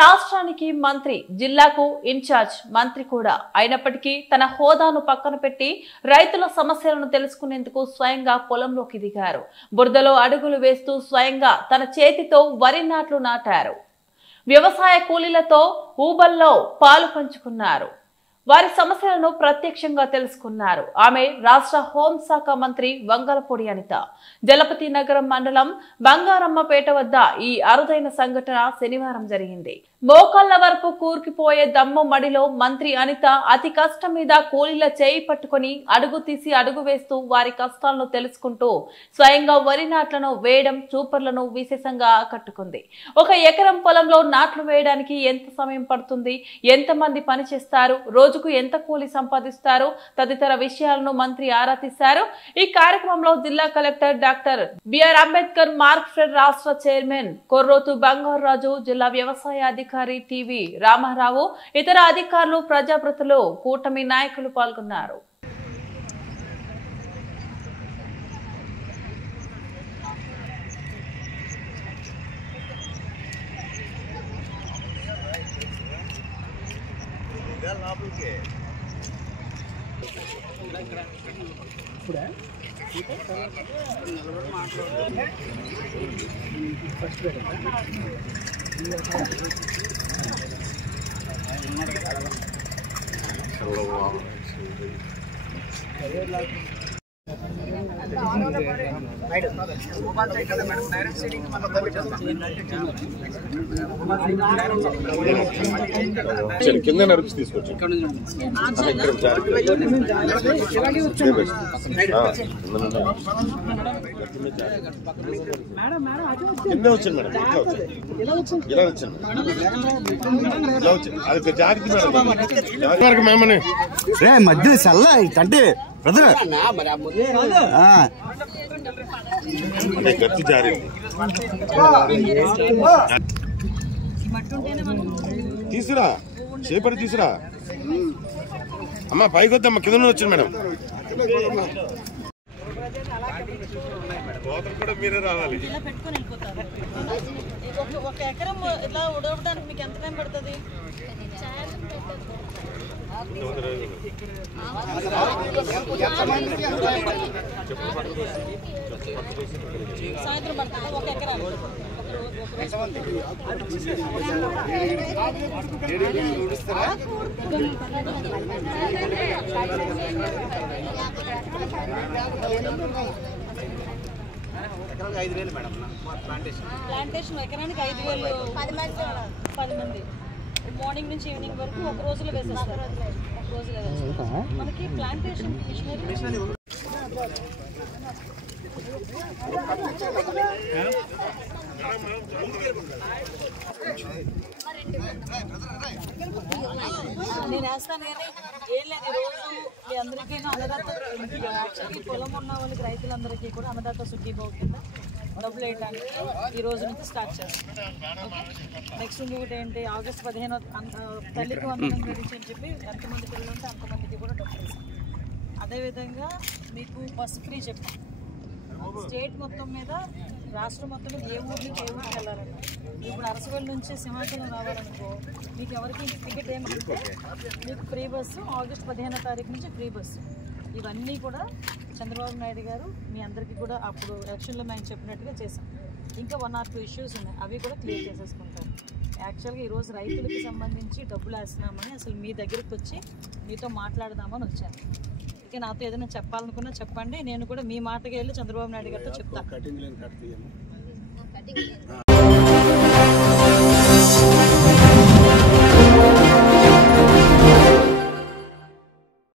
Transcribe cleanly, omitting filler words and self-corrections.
రాష్ట్రానికి మంత్రి, జిల్లాకు ఇన్ఛార్జ్ మంత్రి కూడా అయినప్పటికీ తన హోదాను పక్కన పెట్టి రైతుల సమస్యలను తెలుసుకునేందుకు స్వయంగా పొలంలోకి దిగారు. బురదలో అడుగులు వేస్తూ స్వయంగా తన చేతితో వరి నాట్లు నాటారు. వ్యవసాయ కూలీలతో ఊబల్లో పాలు పంచుకున్నారు. వారి సమస్యలను ప్రత్యక్షంగా తెలుసుకున్నారు. ఆమె రాష్ట్ర హోంశాఖ మంత్రి వంగలపూడి అనిత. జలపతి నగరం మండలం బంగారమ్మపేట వద్ద ఈ అరుదైన సంఘటన శనివారం జరిగింది. మోకాళ్ల వరకు కూర్కిపోయే దమ్ము మడిలో మంత్రి అనిత అతి కష్టం మీద కూలీల చేయి పట్టుకుని అడుగు తీసి అడుగు వేస్తూ వారి కష్టాలను తెలుసుకుంటూ స్వయంగా వరి నాట్లను వేయడం చూపర్లను విశేషంగా ఆకట్టుకుంది. 1 ఎకరం పొలంలో నాట్లు వేయడానికి ఎంత సమయం పడుతుంది, ఎంతమంది పనిచేస్తారు, రోజుకు ఎంత కూలీ సంపాదిస్తారు తదితర విషయాలను మంత్రి ఆరా తీశారు. ఈ కార్యక్రమంలో జిల్లా collector doctor BR Ambedkar Markfed రాష్ట్ర చైర్మన్ కొర్రోతు బంగారాజు, జిల్లా వ్యవసాయ అధికారి టీవీ రామారావు, ఇతర అధికారులు, ప్రజాప్రతినిధులు, కూటమి నాయకులు పాల్గొన్నారు. కింద నడిచి తీసుకొచ్చి కింద వచ్చింది మేడం, ఇలా వచ్చింది అది జాగ్రత్త మేడం. మేమని మధ్య చల్ల అంటే గట్టి జారింది. తీసురా చేపడి తీసురా అమ్మా, పైకి వద్దమ్మా, కింద వచ్చింది మేడం. కూడా మీరే రావాలి. 1 ఎకరం ఇట్లా ఉడవడానికి మీకు ఎంత టైం పడుతుంది? సాయంత్రం పడుతుంది 1 ఎకరం. ప్లాంటేషన్ ఎకరానికి 5,000, 10 మంది మార్నింగ్ నుంచి ఈవినింగ్ వరకు 1 రోజులో వేసేస్తారు. 1 రోజులో వేసేస్తారు. మనకి ప్లాంటేషన్ మిషనరీ నేను వేస్తాను కానీ ఏం లేదు. ఈరోజు మీ అందరికీ అన్నదాత, యాక్చువల్లీ పొలం ఉన్న వాళ్ళకి రైతులందరికీ కూడా అన్నదాత సుఖీభావ కింద డబ్బులు వేయడానికి ఈ రోజు నుంచి స్టార్ట్ చేస్తాం. నెక్స్ట్ ఇంకొకటి ఏంటి, ఆగస్టు 15 తల్లికి వందనం గురించి అని చెప్పి ఎంతమంది పిల్లలు ఉంటే అంతమందికి కూడా డబ్బులు వేస్తాం. అదేవిధంగా మీకు బస్ ఫ్రీ చెప్పాం. స్టేట్ మొత్తం మీద, రాష్ట్రం మొత్తం మీద ఏ ఊరికి వెళ్ళాలండి. ఇప్పుడు అరసవల్లి నుంచి సింహాచలం రావాలనుకో మీకు ఎవరికి టికెట్ ఏమి, మీకు ఫ్రీ బస్సు. ఆగస్టు 15వ తారీఖు నుంచి ఫ్రీ బస్సు. ఇవన్నీ కూడా చంద్రబాబు నాయుడు గారు మీ అందరికీ కూడా అప్పుడు ఎలక్షన్లో మేము చెప్పినట్టుగా చేసాం. ఇంకా 1 or 2 ఇష్యూస్ ఉన్నాయి, అవి కూడా క్లియర్ చేసేసుకుంటారు. యాక్చువల్గా ఈరోజు రైతులకి సంబంధించి డబ్బులు వేస్తున్నామని అసలు మీ దగ్గరికి వచ్చి మీతో మాట్లాడదామని వచ్చాను. ఇక నాతో ఏదైనా చెప్పాలనుకున్నా చెప్పండి, నేను కూడా మీ మాటకి వెళ్ళి చంద్రబాబు నాయుడు గారితో చెప్తాను.